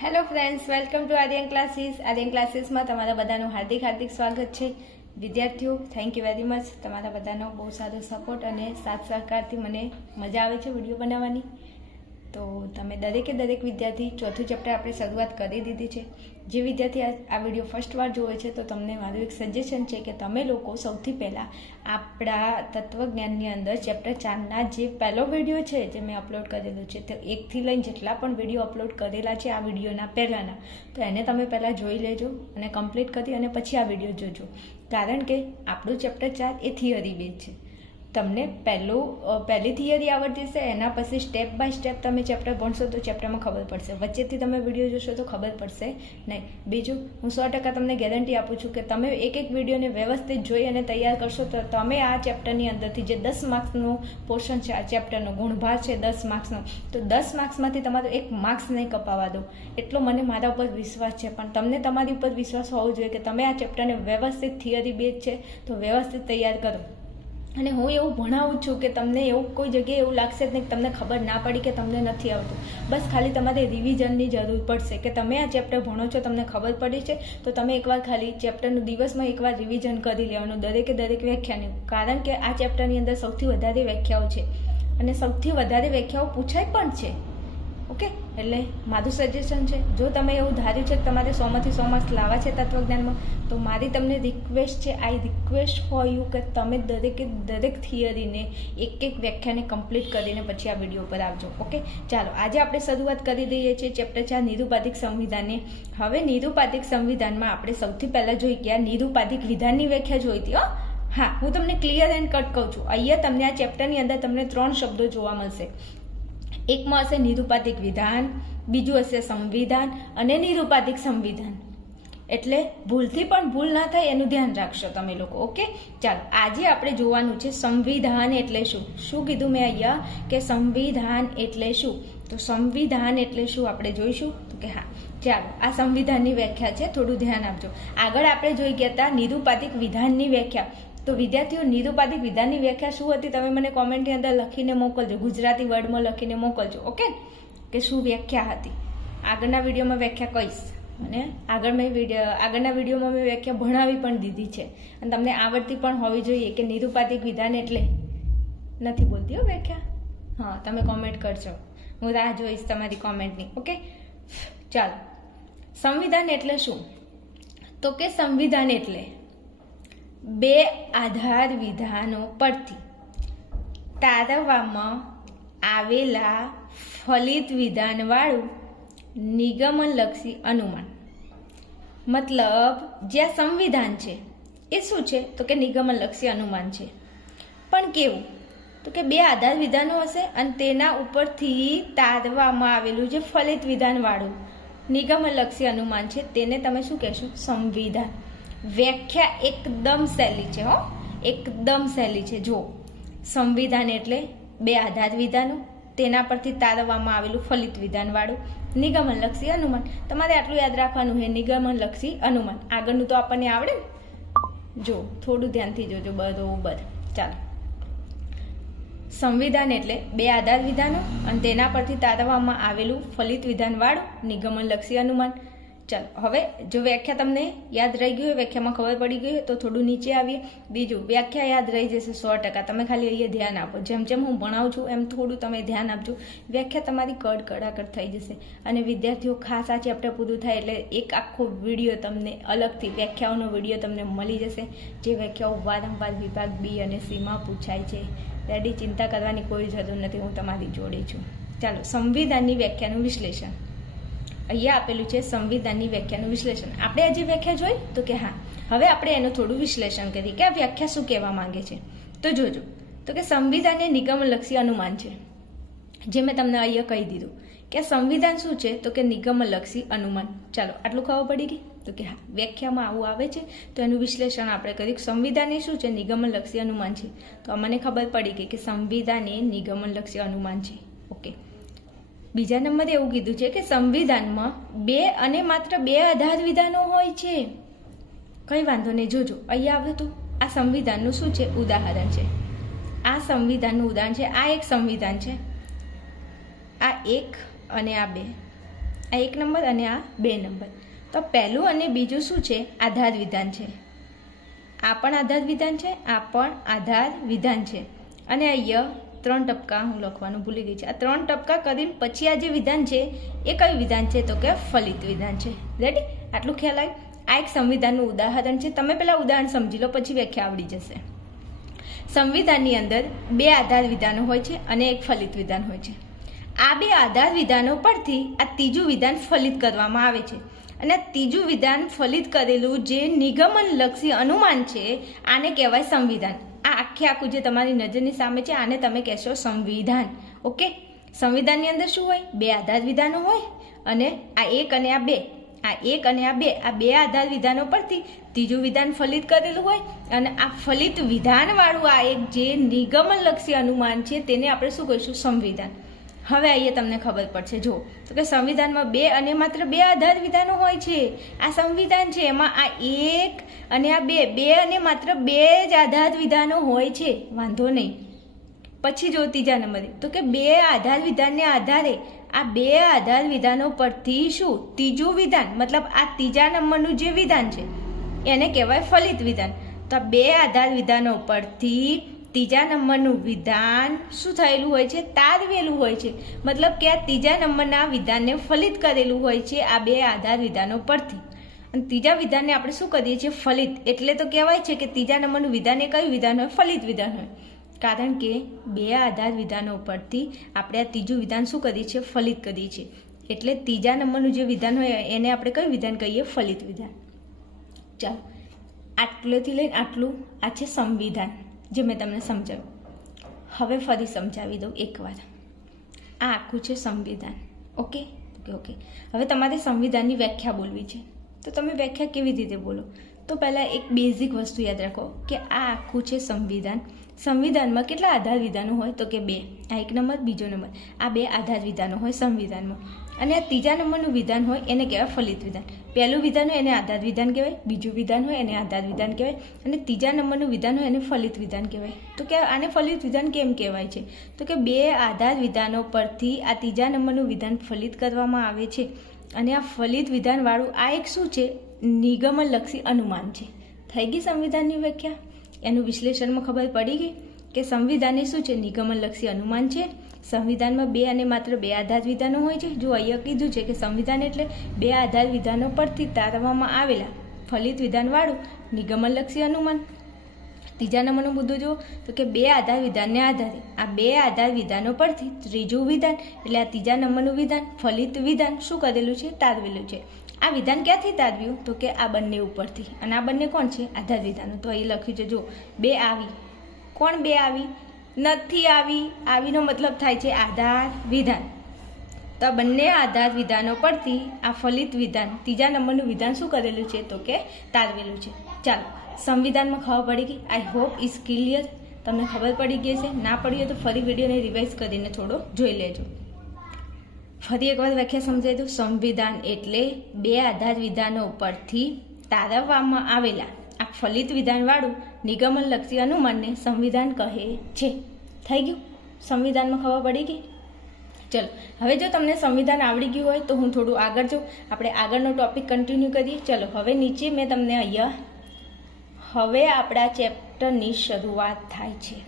Hello friends, welcome to Aryan classes. Aryan ક્લાસીસમાં તમારા બધાનું હાર્દિક સ્વાગત છે. વિદ્યાર્થીઓ, થેન્ક યુ વેરી મચ. તમારા બધાનો બહુ સારો સપોર્ટ અને સાથ સહકારથી મને મજા આવે છે વિડીયો બનાવવાની. તો તમે દરેકે દરેક વિદ્યાર્થી ચોથું ચેપ્ટર આપણે શરૂઆત કરી દીધી છે. જે વિદ્યાર્થી આ વિડીયો ફર્સ્ટ વાર જોવે છે તો તમને મારું એક સજેશન છે કે તમે લોકો સૌથી પહેલાં આપણા તત્વજ્ઞાનની અંદર ચેપ્ટર 4ના જે પહેલો વિડીયો છે જે મેં અપલોડ કરેલો છે તો 1થી લઈને જેટલા પણ વિડીયો અપલોડ કરેલા છે આ વિડીયોના પહેલાંના, તો એને તમે પહેલાં જોઈ લેજો અને કમ્પ્લીટ કરી અને પછી આ વિડીયો જોજો. કારણ કે આપણું ચેપ્ટર 4 એ થિયરી બેઝ છે. તમને પહેલી થિયરી આવડતી હશે, એના પછી સ્ટેપ બાય સ્ટેપ તમે ચેપ્ટર ભણશો તો ચેપ્ટરમાં ખબર પડશે. વચ્ચેથી તમે વિડીયો જોશો તો ખબર પડશે નહીં. બીજું, હું 100% તમને ગેરંટી આપું છું કે તમે એક વિડીયોને વ્યવસ્થિત જોઈ અને તૈયાર કરશો તો તમે આ ચેપ્ટરની અંદરથી જે 10 માર્ક્સનું પોર્શન છે, આ ચેપ્ટરનો ગુણભાર છે 10 માર્ક્સનો, તો 10 માર્ક્સમાંથી તમારો 1 માર્ક્સ નહીં કપાવવા દો એટલો મને મારા ઉપર વિશ્વાસ છે. પણ તમને તમારી ઉપર વિશ્વાસ હોવો જોઈએ કે તમે આ ચેપ્ટરને વ્યવસ્થિત થિયરી બેઝ છે તો વ્યવસ્થિત તૈયાર કરો. અને હું એવું ભણાવું છું કે તમને એવું કોઈ જગ્યાએ એવું લાગશે જ નહીં કે તમને ખબર ના પડી કે તમને નથી આવતું. બસ ખાલી તમારે રિવિઝનની જરૂર પડશે કે તમે આ ચેપ્ટર ભણો છો, તમને ખબર પડી છે તો તમે એકવાર ખાલી ચેપ્ટરનું દિવસમાં એકવાર રિવિઝન કરી લેવાનું દરેકે દરેક વ્યાખ્યાની. કારણ કે આ ચેપ્ટરની અંદર સૌથી વધારે વ્યાખ્યાઓ છે અને સૌથી વધારે વ્યાખ્યાઓ પૂછાય પણ છે. ઓકે, એટલે મારું સજેશન છે, જો તમે એવું ધાર્યું છે કે તમારે 100માંથી 100 માર્ક્સ લાવવા છે તત્વજ્ઞાનમાં, તો મારી તમને રિક્વેસ્ટ છે, આઈ રિક્વેસ્ટ ફોર યુ કે તમે દરેકે દરેક થિયરીને એક વ્યાખ્યાને કમ્પ્લીટ કરીને પછી આ વિડીયો પર આવજો. ઓકે, ચાલો આજે આપણે શરૂઆત કરી દઈએ છીએ ચેપ્ટર 4 નિરુપાધિક સંવિધાનની. હવે નિરુપાધિક સંવિધાનમાં આપણે સૌથી પહેલાં જોઈ ગયા નિરુપાધિક વિધાનની વ્યાખ્યા જોઈ હતી. હા, હું તમને ક્લિયર એન્ડ કટ કહું છું. અહીંયા તમને આ ચેપ્ટરની અંદર તમને 3 શબ્દો જોવા મળશે. એકમાં હશે નિરુપાધિક વિધાન, બીજું હશે સંવિધાન અને નિરુપાધિક સંવિધાન. એટલે ભૂલથી પણ ભૂલ ના થાય એનું ધ્યાન રાખશો તમે લોકો. ઓકે, ચાલો આજે આપણે જોવાનું છે સંવિધાન એટલે શું. શું કીધું મેં અહીંયા કે સંવિધાન એટલે શું? તો સંવિધાન એટલે શું આપણે જોઈશું. તો કે હા, ચાલો આ સંવિધાનની વ્યાખ્યા છે, થોડું ધ્યાન આપજો. આગળ આપણે જોઈ ગયા હતા નિરુપાધિક વિધાનની વ્યાખ્યા. તો વિદ્યાર્થીઓ, નિરુપાધિક વિધાનની વ્યાખ્યા શું હતી તમે મને કોમેન્ટની અંદર લખીને મોકલજો, ગુજરાતી વર્ડમાં લખીને મોકલજો. ઓકે, કે શું વ્યાખ્યા હતી. આગળના વિડીયોમાં વ્યાખ્યા કહીશ અને આગળના વિડીયોમાં મેં વ્યાખ્યા ભણાવી પણ દીધી છે અને તમને આવડતી પણ હોવી જોઈએ કે નિરુપાધિક વિધાન એટલે. નથી બોલતી હો વ્યાખ્યા. હા, તમે કોમેન્ટ કરજો, હું રાહ જોઈશ તમારી કોમેન્ટની. ઓકે, ચાલો સંવિધાન એટલે શું? તો કે સંવિધાન એટલે 2 આધાર વિધાનો પરથી તારવવામાં આવેલા ફલિત વિધાનવાળું નિગમનલક્ષી અનુમાન. મતલબ જે આ સંવિધાન છે એ શું છે? તો કે નિગમનલક્ષી અનુમાન છે. પણ કેવું? તો કે 2 આધાર વિધાનો હશે અને તેના ઉપરથી તારવવામાં આવેલું જે ફલિત વિધાનવાળું નિગમનલક્ષી અનુમાન છે તેને તમે શું કહેશો? સંવિધાન. વ્યાખ્યા એકદમ સહેલી છે. એકદમ સહેલી છે. જો સંવિધાન એટલે 2 આધાર વિધાનો, તેના પરથી તારવવામાં આવેલું ફલિત વિધાનવાળું નિગમનલક્ષી અનુમાન. તમારે આટલું યાદ રાખવાનું છે, નિગમનલક્ષી અનુમાન. આગળનું તો આપણને આવડે ને. જો થોડું ધ્યાનથી જોજો બરોબર. ચાલો, સંવિધાન એટલે 2 આધાર વિધાનો અને તેના પરથી તારવવામાં આવેલું ફલિત વિધાનવાળું નિગમનલક્ષી અનુમાન. ચાલો, હવે જો વ્યાખ્યા તમને યાદ રહી ગઈ હોય, વ્યાખ્યામાં ખબર પડી ગઈ હોય તો થોડું નીચે આવીએ. બીજું, વ્યાખ્યા યાદ રહી જશે 100%. તમે ખાલી અહીંયા ધ્યાન આપો. જેમ જેમ હું ભણાવું છું એમ થોડું તમે ધ્યાન આપજો. વ્યાખ્યા તમારી કડાકડ થઈ જશે. અને વિદ્યાર્થીઓ, ખાસ આ ચેપ્ટર પૂરું થાય એટલે એક આખો વિડીયો તમને અલગથી વ્યાખ્યાઓનો વિડીયો તમને મળી જશે. જે વ્યાખ્યાઓ વારંવાર વિભાગ B અને Cમાં પૂછાય છે. રેડી, ચિંતા કરવાની કોઈ જરૂર નથી, હું તમારી જોડે છું. ચાલો, સંવિધાનની વ્યાખ્યાનું વિશ્લેષણ અહીંયા આપેલું છે. સંવિધાનની વ્યાખ્યાનું વિશ્લેષણ આપણે આજે વ્યાખ્યા જોઈ તો કે હા, હવે આપણે એનું થોડું વિશ્લેષણ કરીએ કે આ વ્યાખ્યા શું કહેવા માંગે છે. તો જોજો, તો કે સંવિધાન એ નિગમનલક્ષી અનુમાન છે. જે મેં તમને અહીંયા કહી દીધું કે સંવિધાન શું છે તો કે નિગમનલક્ષી અનુમાન. ચાલો, આટલું ખબર પડી ગઈ. તો કે હા, વ્યાખ્યામાં આવું આવે છે તો એનું વિશ્લેષણ આપણે કર્યું. સંવિધાન એ શું છે? નિગમનલક્ષી અનુમાન છે. તો મને ખબર પડી ગઈ કે સંવિધાન એ નિગમનલક્ષી અનુમાન છે. ઓકે, બીજા નંબરે એવું કીધું છે કે સંવિધાનમાં 2 અને માત્ર 2 આધાર વિધાનો હોય છે. કંઈ વાંધો નહીં, જોજો અહીંયા આવ્યું હતું. આ સંવિધાનનું શું છે? ઉદાહરણ છે. આ સંવિધાનનું ઉદાહરણ છે. આ એક સંવિધાન છે, આ 1 અને આ 2. આ 1 નંબર અને આ 2 નંબર. તો પહેલું અને બીજું શું છે? આધાર વિધાન છે. આ પણ આધાર વિધાન છે, આ પણ આધાર વિધાન છે. અને અહીંયા 3 ટપકા હું લખવાનું ભૂલી ગઈ છું. આ 3 ટપકા કરીને પછી આ જે વિધાન છે એ કયું વિધાન છે? તો કે ફલિત વિધાન છે. રેડી? આટલું ખ્યાલ આવ્યું? આ એક સંવિધાનનું ઉદાહરણ છે. તમે પહેલાં ઉદાહરણ સમજી લો, પછી વ્યાખ્યા આવડી જશે. સંવિધાનની અંદર 2 આધાર વિધાનો હોય છે અને એક ફલિત વિધાન હોય છે. આ 2 આધાર વિધાનો પરથી આ ત્રીજું વિધાન ફલિત કરવામાં આવે છે. અને આ ત્રીજું વિધાન ફલિત કરેલું જે નિગમનલક્ષી અનુમાન છે આને કહેવાય સંવિધાન. આ આખું જે તમારી નજરની સામે છે આને તમે કહેશો સંવિધાન. ઓકે? સંવિધાનની અંદર શું હોય? 2 આધાર વિધાનો હોય અને આ 1 અને આ 2, આ 1 અને આ 2, આ 2 આધાર વિધાનો પરથી ત્રીજું વિધાન ફલિત કરેલું હોય. અને આ ફલિત વિધાનવાળું આ એક જે નિગમનલક્ષી અનુમાન છે તેને આપણે શું કહીશું? સંવિધાન. હવે અહીંયા તમને ખબર પડશે. જો તો કે સંવિધાનમાં 2 અને માત્ર 2 આધાર વિધાનો હોય છે. આ સંવિધાન છે, એમાં આ 1 અને આ 2 અને માત્ર 2 જ આધાર વિધાનો હોય છે. વાંધો નહીં. પછી જો ત્રીજા નંબરે તો કે 2 આધાર વિધાનને આધારે આ 2 આધાર વિધાનો પરથી શું? ત્રીજું વિધાન, મતલબ આ ત્રીજા નંબરનું જે વિધાન છે એને કહેવાય ફલિત વિધાન. તો આ 2 આધાર વિધાનો પરથી ત્રીજા નંબરનું વિધાન શું થયેલું હોય છે? તારવેલું હોય છે. મતલબ કે આ ત્રીજા નંબરના વિધાનને ફલિત કરેલું હોય છે આ 2 આધાર વિધાનો પરથી. અને ત્રીજા વિધાનને આપણે શું કરીએ છીએ? ફલિત. એટલે તો કહેવાય છે કે ત્રીજા નંબરનું વિધાન એ કયું વિધાન હોય? ફલિત વિધાન હોય. કારણ કે 2 આધાર વિધાનો પરથી આપણે આ ત્રીજું વિધાન શું કરીએ છીએ? ફલિત કરીએ છીએ. એટલે ત્રીજા નંબરનું જે વિધાન હોય એને આપણે કયું વિધાન કહીએ? ફલિત વિધાન. ચાલો, આટલેથી લઈને આટલું આ છે સંવિધાન, જે મેં તમને સમજાવ્યું. હવે ફરી સમજાવી દઉં એકવાર. આ આખું છે સંવિધાન. ઓકે? ઓકે. હવે તમારે સંવિધાનની વ્યાખ્યા બોલવી છે. તો તમે વ્યાખ્યા કેવી રીતે બોલો? તો પહેલાં એક બેઝિક વસ્તુ યાદ રાખો કે આ આખું છે સંવિધાન. સંવિધાનમાં કેટલા આધાર વિધાનો હોય? તો કે 2. આ 1 નંબર, બીજો નંબર. આ 2 આધાર વિધાનો હોય સંવિધાનમાં. અને આ ત્રીજા નંબરનું વિધાન હોય એને કહેવાય ફલિત વિધાન. પહેલું વિધાન હોય એને આધાર વિધાન કહેવાય, બીજું વિધાન હોય એને આધાર વિધાન કહેવાય, અને ત્રીજા નંબરનું વિધાન હોય એને ફલિત વિધાન કહેવાય. તો કે આને ફલિત વિધાન કેમ કહેવાય છે? તો કે 2 આધાર વિધાનો પરથી આ ત્રીજા નંબરનું વિધાન ફલિત કરવામાં આવે છે. અને આ ફલિત વિધાનવાળું આ એક શું છે? નિગમનલક્ષી અનુમાન છે. થઈ ગઈ સંવિધાનની વ્યાખ્યા? એનું વિશ્લેષણમાં ખબર પડી ગઈ કે સંવિધાન એ શું છે? નિગમનલક્ષી અનુમાન છે. સંવિધાનમાં 2 અને માત્ર 2 આધાર વિધાનો હોય છે. જો અહીંયા કીધું છે કે સંવિધાન એટલે 2 આધાર વિધાનો પરથી તારવવામાં આવેલા ફલિત વિધાનવાળું નિગમનલક્ષી અનુમાન. ત્રીજા નંબરનો મુદ્દો જુઓ તો કે 2 આધાર વિધાનને આધારે આ 2 આધાર વિધાનો પરથી ત્રીજું વિધાન એટલે આ ત્રીજા નંબરનું વિધાન ફલિત વિધાન શું કરેલું છે? તારવેલું છે. આ વિધાન ક્યાંથી તારવ્યું? તો કે આ બંને ઉપરથી. અને આ બંને કોણ છે? આધાર વિધાનો. તો અહીં લખ્યું છે જો 2 આવી. કોણ 2 આવી? નથી આવી. આવીનો મતલબ થાય છે આધાર વિધાન. તો આ બંને આધાર વિધાનો પરથી આ ફલિત વિધાન ત્રીજા નંબરનું વિધાન શું કરેલું છે? તો કે તારવેલું છે. ચાલો, સંવિધાનમાં ખબર પડી ગઈ. I hope is clear. તમને ખબર પડી ગઈ છે. ના પડી હોય તો ફરી વિડીયોને રિવાઇઝ કરીને થોડો જોઈ લેજો. ફરી એકવાર વ્યાખ્યા સમજાવી દઉં. સંવિધાન એટલે 2 આધાર વિધાનો પરથી તારવવામાં આવેલા આ ફલિત વિધાનવાળું નિગમનલક્ષી અનુમાનને સંવિધાન કહે છે. થઈ ગયું? સંવિધાનમાં ખબર પડી ગઈ? ચલો, હવે જો તમને સંવિધાન આવડી ગયું હોય તો હું થોડું આગળ જાઉં. આપણે આગળનો ટોપિક કન્ટિન્યુ કરીએ. ચલો, હવે નીચે મેં તમને અહીંયા હવે આપણા ચેપ્ટરની શરૂઆત થાય છે.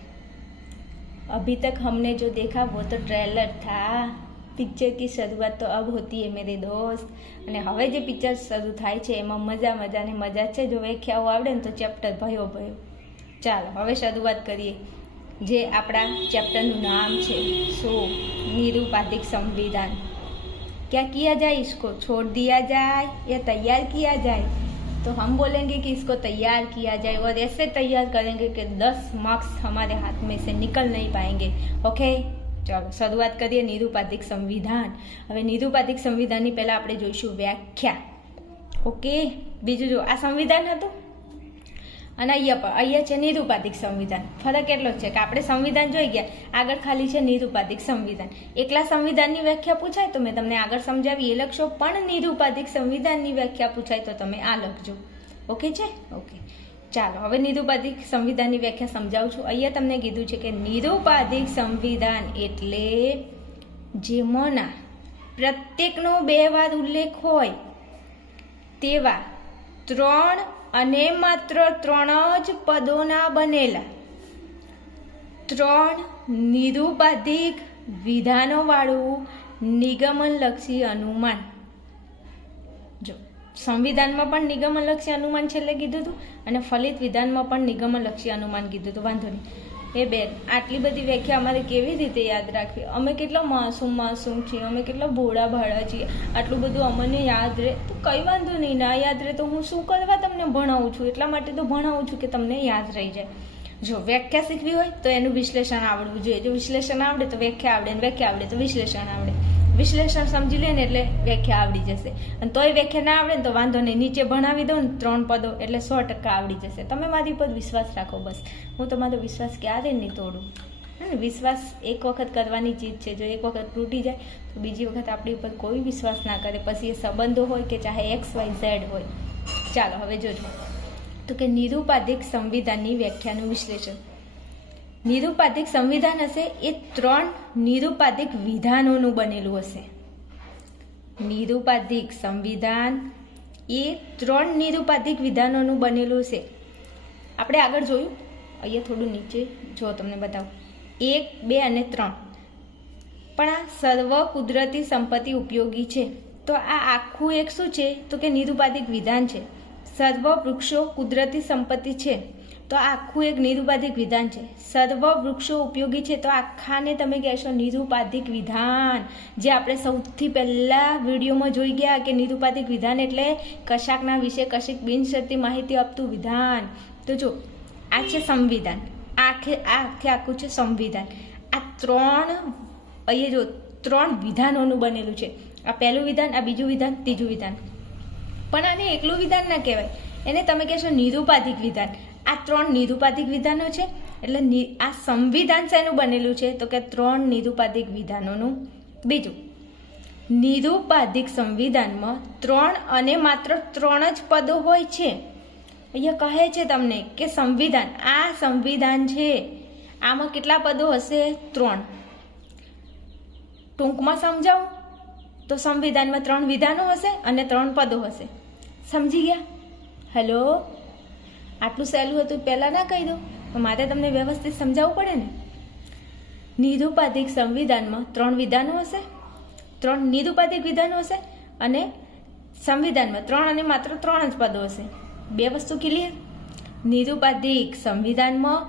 અભી તક हमने जो देखा वो तो ट्रेलर था. પિક્ચર की શરૂઆત તો અબ હોતી હૈ મેરે દોસ્ત. અને હવે જે પિક્ચર શરૂ થાય છે એમાં મજાને મજા છે. જો વ્યાખ્યાઓ આવડે ને તો ચેપ્ટર ભયો. ચાલો હવે શરૂઆત કરીએ. જે આપણા ચેપ્ટરનું નામ છે શું? निरुपाधिक संविधान. क्या किया जाए? इसको छोड़ दिया जाए या तैयार किया जाए? तो हम बोलेंगे कि इसको तैयार किया जाए और ऐसे तैयार करेंगे कि 10 मार्क्स हमारे हाथ में से निकल नहीं पाएंगे. ओके, ચાલો શરૂઆત કરીએ. નિરુપાધિક સંવિધાન. હવે નિરુપાધિક સંવિધાનની પહેલાં આપણે જોઈશું વ્યાખ્યા. ઓકે, બીજું જો આ સંવિધાન હતું અને અહીંયા છે નિરુપાધિક સંવિધાન. ફરક એટલો જ છે કે આપણે સંવિધાન જોઈ ગયા, આગળ ખાલી છે નિરુપાધિક સંવિધાન. એકલા સંવિધાનની વ્યાખ્યા પૂછાય તો મેં તમને આગળ સમજાવી એ લખશો, પણ નિરુપાધિક સંવિધાનની વ્યાખ્યા પૂછાય તો તમે આ લખજો. ઓકે છે? ઓકે, ચાલો હવે નિરુપાધિક સંવિધાનની વ્યાખ્યા સમજાવું છું. અહીંયા તમને કીધું છે કે નિરુપાધિક સંવિધાન એટલે જેમાંના પ્રત્યેકનો 2 વાર ઉલ્લેખ હોય તેવા 3 અને માત્ર 3 જ પદોના બનેલા 3 નિરુપાધિક વિધાનોવાળું નિગમનલક્ષી અનુમાન. જો સંવિધાનમાં પણ નિગમનલક્ષી અનુમાન છેલ્લે કીધું હતું અને ફલિત વિધાનમાં પણ નિગમનલક્ષી અનુમાન કીધું હતું. વાંધો નહીં. એ બેન, આટલી બધી વ્યાખ્યા અમારે કેવી રીતે યાદ રાખવી? અમે કેટલા માસૂમ છીએ, અમે કેટલા ભોળા ભાડા છીએ, આટલું બધું અમને યાદ રહે તો કંઈ વાંધો નહીં. ના યાદ રહે તો હું શું કરવા તમને ભણાવું છું? એટલા માટે તો ભણાવું છું કે તમને યાદ રહી જાય. જો વ્યાખ્યા શીખવી હોય તો એનું વિશ્લેષણ આવડવું જોઈએ. જો વિશ્લેષણ આવડે તો વ્યાખ્યા આવડે, અને વ્યાખ્યા આવડે તો વિશ્લેષણ આવડે. વિશ્લેષણ સમજી લે ને એટલે વ્યાખ્યા આવડી જશે. અને તોય વ્યાખ્યા ના આવડે ને તો વાંધો નહીં, નીચે ભણાવી દઉં ને 3 પદો એટલે 100% આવડી જશે. તમે મારી પર વિશ્વાસ રાખો બસ. હું તમારો વિશ્વાસ ક્યારે નહીં તોડું. અને વિશ્વાસ એક વખત કરવાની ચીજ છે. જો એક વખત તૂટી જાય તો બીજી વખત આપણી ઉપર કોઈ વિશ્વાસ ના કરે. પછી એ સંબંધો હોય કે ચાહે XYZ હોય. ચાલો હવે જોજો તો કે નિરુપાધિક સંવિધાનની વ્યાખ્યાનું વિશ્લેષણ. નિરુપાધિક સંવિધાન હશે એ 3 નિરુપાધિક વિધાનોનું બનેલું હશે. નિરુપાધિક સંવિધાન એ 3 નિરુપાધિક વિધાનોનું બનેલું છે. આપણે આગળ જોયું, અહીંયા થોડું નીચે જો તમને બતાવું, 1, 2 અને 3. પણ આ સર્વ કુદરતી સંપત્તિ ઉપયોગી છે. તો આ આખું એક શું છે તો કે નિરુપાધિક વિધાન છે. સર્વ વૃક્ષો કુદરતી સંપત્તિ છે તો આખું એક નિરુપાધિક વિધાન છે. સર્વ વૃક્ષો ઉપયોગી છે તો આખાને તમે કહેશો નિરુપાધિક વિધાન. જે આપણે સૌથી પહેલા વિડીયોમાં જોઈ ગયા કે નિરુપાધિક વિધાન એટલે કશાકના વિશે કશીક બિનશરતી માહિતી આપતું વિધાન. તો જો આ છે સંવિધાન, આખું છે સંવિધાન. આ 3 અહીંયા જો 3 વિધાનોનું બનેલું છે. આ પહેલું વિધાન, આ બીજું વિધાન, ત્રીજું વિધાન. પણ આને એકલું વિધાન ના કહેવાય, એને તમે કહેશો નિરુપાધિક વિધાન. આ 3 નિરુપાધિક વિધાનો છે એટલે આ સંવિધાન શેનું બનેલું છે તો કે 3 નિરુપાધિક વિધાનોનું. બીજું, નિરુપાધિક સંવિધાનમાં 3 અને માત્ર 3 જ પદો હોય છે. અહીંયા કહે છે તમને કે સંવિધાન, આ સંવિધાન છે, આમાં કેટલા પદો હશે? 3. ટૂંકમાં સમજાવું તો સંવિધાનમાં 3 વિધાનો હશે અને 3 પદો હશે. સમજી ગયા? હેલો, આટલું સહેલું હતું પહેલાં ના કહી દો તો મારે તમને વ્યવસ્થિત સમજાવવું પડે ને. નિરુપાધિક સંવિધાનમાં 3 વિધાનો હશે, 3 નિરુપાધિક વિધાનો હશે અને સંવિધાનમાં 3 અને માત્ર 3 જ પદો હશે. 2 વસ્તુ ક્લિયર? નિરુપાધિક સંવિધાનમાં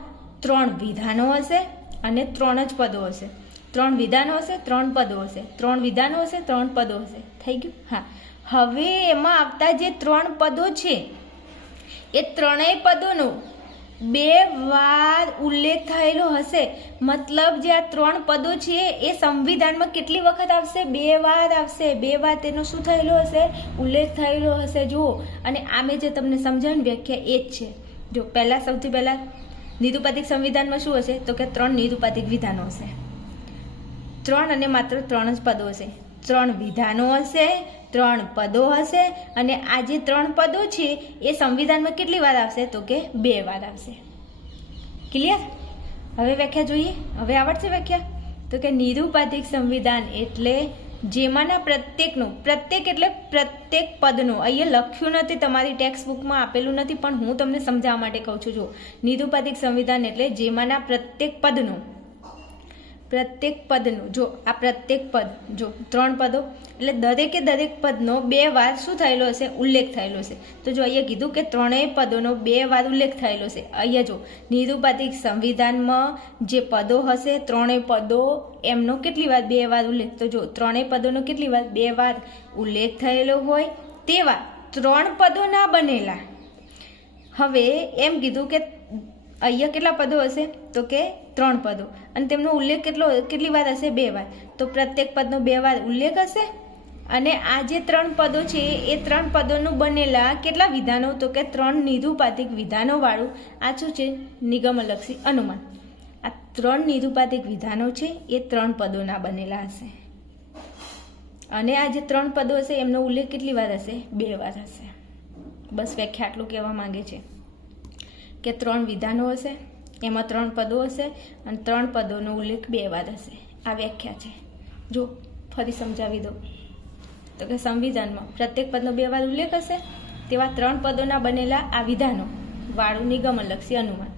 3 વિધાનો હશે અને 3 જ પદો હશે. 3 વિધાનો હશે, 3 પદો હશે. 3 વિધાનો હશે, 3 પદો હશે. થઈ ગયું? હા. હવે એમાં આવતા જે 3 પદો છે એ 3 પદોનો 2 વાર ઉલ્લેખ થયેલો હશે. મતલબ જે આ 3 પદો છે એ સંવિધાનમાં કેટલી વખત આવશે? 2 વાર આવશે. 2 વાર તેનો શું થયેલો હશે? ઉલ્લેખ થયેલો હશે. જુઓ, અને આમે જે તમને સમજાવ્યું વ્યાખ્યા એ જ છે. જો સૌથી પહેલાં નિરુપાધિક સંવિધાનમાં શું હશે તો કે 3 નિરુપાધિક વિધાનો હશે. 3 અને માત્ર 3 જ પદો હશે. 3 વિધાનો હશે, 3 પદો હશે અને આ જે 3 પદો છે એ સંવિધાનમાં કેટલી વાર આવશે તો કે 2 વાર આવશે. ક્લિયર? હવે વ્યાખ્યા જોઈએ. હવે આવડશે વ્યાખ્યા? તો કે નિરુપાધિક સંવિધાન એટલે જેમાંના પ્રત્યેકનું, પ્રત્યેક એટલે પ્રત્યેક પદનું, અહીંયા લખ્યું નથી, તમારી ટેક્સ્ટ બુકમાં આપેલું નથી, પણ હું તમને સમજાવવા માટે કહું છું. જો નિરુપાધિક સંવિધાન એટલે જેમાંના પ્રત્યેક પદનું, જો આ પ્રત્યેક પદ, જો 3 પદો એટલે દરેક પદનો 2 વાર શું થયેલો હશે? ઉલ્લેખ થયેલો છે. તો જો અહીંયા કીધું કે 3 પદોનો 2 વાર ઉલ્લેખ થયેલો છે. અહીંયા જો નિરુપાધિક સંવિધાનમાં જે પદો હશે 3 પદો એમનો કેટલી વાર? 2 વાર ઉલ્લેખ. તો જો 3 પદોનો કેટલી વાર? 2 વાર ઉલ્લેખ થયેલો હોય તેવા 3 પદો ના બનેલા. હવે એમ કીધું કે અહીંયા કેટલા પદો હશે તો કે 3 પદો અને તેમનો ઉલ્લેખ કેટલી વાર હશે? 2 વાર. તો પ્રત્યેક પદનો 2 વાર ઉલ્લેખ હશે અને આ જે 3 પદો છે એ 3 પદોનું બનેલા કેટલા વિધાનો તો કે 3 નિરુપાધિક વિધાનો વાળું આ શું છે? નિગમનલક્ષી અનુમાન. આ 3 નિરુપાધિક વિધાનો છે એ 3 પદોના બનેલા હશે અને આ જે 3 પદો હશે એમનો ઉલ્લેખ કેટલી વાર હશે? 2 વાર હશે. બસ વ્યાખ્યા આટલું કહેવા માંગે છે કે 3 વિધાનો હશે, એમાં 3 પદો હશે અને 3 પદોનો ઉલ્લેખ 2 વાર હશે. આ વ્યાખ્યા છે. જો ફરી સમજાવી દો. તો કે સંવિધાનમાં પ્રત્યેક પદનો 2 વાર ઉલ્લેખ હશે તેવા 3 પદોના બનેલા આ વિધાનો વાળું નિગમનલક્ષી અનુમાન.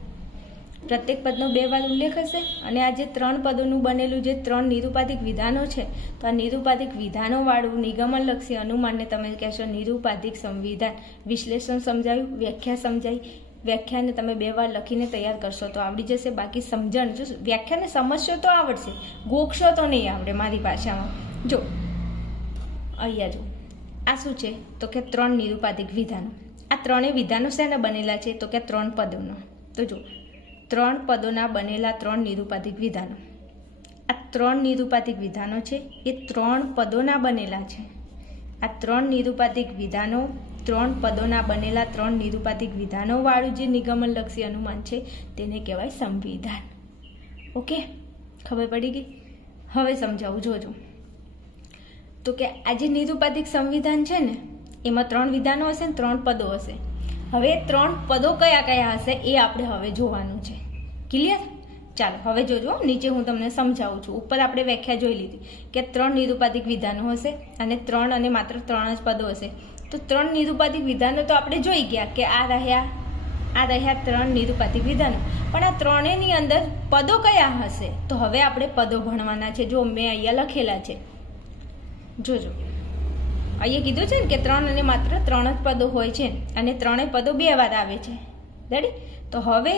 પ્રત્યેક પદનો 2 વાર ઉલ્લેખ હશે અને આ જે 3 પદોનું બનેલું જે 3 નિરૂપાધિક વિધાનો છે તો આ નિરૂપાધિક વિધાનો વાળું નિગમનલક્ષી અનુમાનને તમે કહેશો નિરૂપાધિક સંવિધાન. વિશ્લેષણ સમજાયું, વ્યાખ્યા સમજાઈ. વ્યાખ્યાને તમે 2 વાર લખીને તૈયાર કરશો તો આવડી જશે. બાકી સમજણ જો વ્યાખ્યાને સમજશો તો આવડશે, ગોખશો તો નહીં આવડે મારી ભાષામાં. જો અહીંયા જો આ શું છે તો કે 3 નિરૂપાધિક વિધાનો. આ 3 વિધાનો શેના બનેલા છે તો કે 3 પદોનો. તો જો 3 પદોના બનેલા 3 નિરૂપાધિક વિધાનો. આ 3 નિરૂપાધિક વિધાનો છે એ 3 પદોના બનેલા છે. આ 3 નિરૂપાધિક વિધાનો 3 પદોના બનેલા 3 નિરૂપાધિક વિધાનો વાળું જે નિગમનલક્ષી અનુમાન છે તેને કહેવાય સંવિધાન. ઓકે, ખબર પડી ગઈ? હવે સમજાવું, જોજો. તો કે આ જે નિરૂપાધિક સંવિધાન છે ને એમાં 3 વિધાનો હશે ને 3 પદો હશે. હવે 3 પદો કયા કયા હશે એ આપણે હવે જોવાનું છે. ક્લિયર? ચાલો હવે જોજો, નીચે હું તમને સમજાવું છું. ઉપર આપણે વ્યાખ્યા જોઈ લીધી કે 3 નિરૂપાધિક વિધાનો હશે અને 3 અને માત્ર 3 જ પદો હશે. તો 3 નિરૂપાધિક વિધાનો તો આપણે જોઈ ગયા કે આ રહ્યા 3 નિરૂપાધિક વિધાનો. પણ આ 3ની અંદર પદો કયા હશે તો હવે આપણે પદો ભણવાના છે. જો મેં અહીંયા લખેલા છે, જોજો. અહીંયા કીધું છે ને કે 3 અને માત્ર 3 જ પદો હોય છે અને 3 પદો 2 વાર આવે છે. રેડી? તો હવે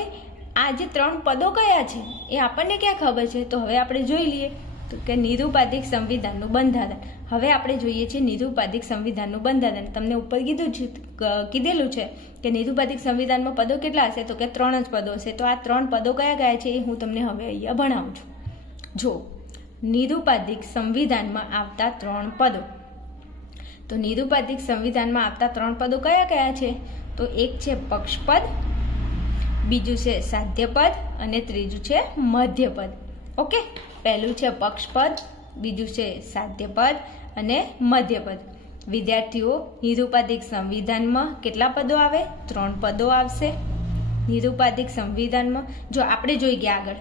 આ જે 3 પદો કયા છે એ આપણને ક્યાં ખબર છે તો હવે આપણે જોઈ લઈએ. તો કે નિરૂપાધિક સંવિધાનનું બંધારણ. હવે આપણે જોઈએ છીએ નિરૂપાધિક સંવિધાનનું બંધારણ. તમને ઉપર કીધેલું છે કે નિરૂપાધિક સંવિધાનમાં પદો કેટલા હશે તો કે 3 જ પદો હશે. તો આ 3 પદો કયા કયા છે એ હું તમને હવે અહીંયા ભણાવું છું. જો નિરૂપાધિક સંવિધાનમાં આવતા 3 પદો. તો નિરૂપાધિક સંવિધાનમાં આવતા 3 પદો કયા કયા છે તો એક છે પક્ષપદ, બીજું છે સાધ્યપદ અને ત્રીજું છે મધ્યપદ. ઓકે, પહેલું છે પક્ષપદ, બીજું છે સાધ્યપદ અને મધ્યપદ. વિદ્યાર્થીઓ, નિરૂપાધિક સંવિધાનમાં કેટલા પદો આવે? 3 પદો આવશે. નિરૂપાધિક સંવિધાનમાં જો આપણે જોઈ ગયા આગળ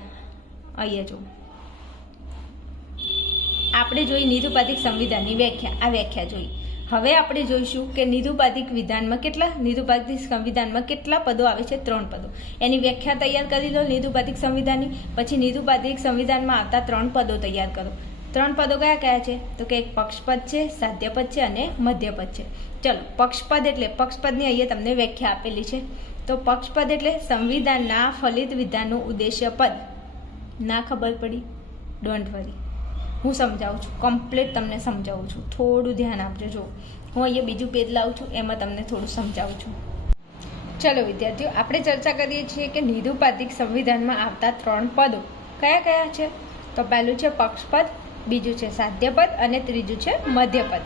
અહીંયા જો આપણે જોઈ નિરૂપાધિક સંવિધાનની વ્યાખ્યા. આ વ્યાખ્યા જોઈ. હવે આપણે જોઈશું કે નિરૂપાધિક સંવિધાનમાં કેટલા પદો આવે છે? 3 પદો. એની વ્યાખ્યા તૈયાર કરી લો નિરૂપાધિક સંવિધાનની. પછી નિરૂપાધિક સંવિધાનમાં આવતા 3 પદો તૈયાર કરો. 3 પદો કયા કયા છે તો કે એક પક્ષપદ છે, સાધ્યપદ છે અને મધ્યપદ છે. ચલો, પક્ષપદ એટલે પક્ષપદની અહીંયા તમને વ્યાખ્યા આપેલી છે. તો પક્ષપદ એટલે સંવિધાનના ફલિત વિધાનનું ઉદ્દેશ્ય પદ. ના ખબર પડી? ડોન્ટ વરી, હું સમજાવું છું, કમ્પ્લીટ તમને સમજાવું છું. થોડું ધ્યાન આપજો. જો હું અહીંયા બીજું પેજ લાવું છું, એમાં તમને થોડું સમજાવું છું. ચલો વિદ્યાર્થીઓ, આપણે ચર્ચા કરીએ છીએ કે નિરૂપાધિક સંવિધાનમાં આવતા 3 પદો કયા કયા છે. તો પહેલું છે પક્ષપદ, બીજું છે સાધ્યપદ અને ત્રીજું છે મધ્યપદ.